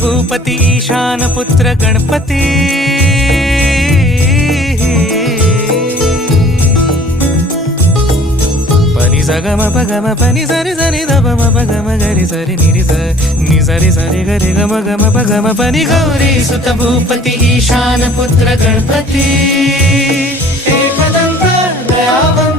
भूपती ईशान पुत्र गणपती पनि सगम पगम पनि सरि सरि ध म पगम गरि सरि निरि स नि सरि सरि गरि गम गम पगम पनि गौरी सुत भूपती ईशान पुत्र गणपती एकदन्त दयावन्त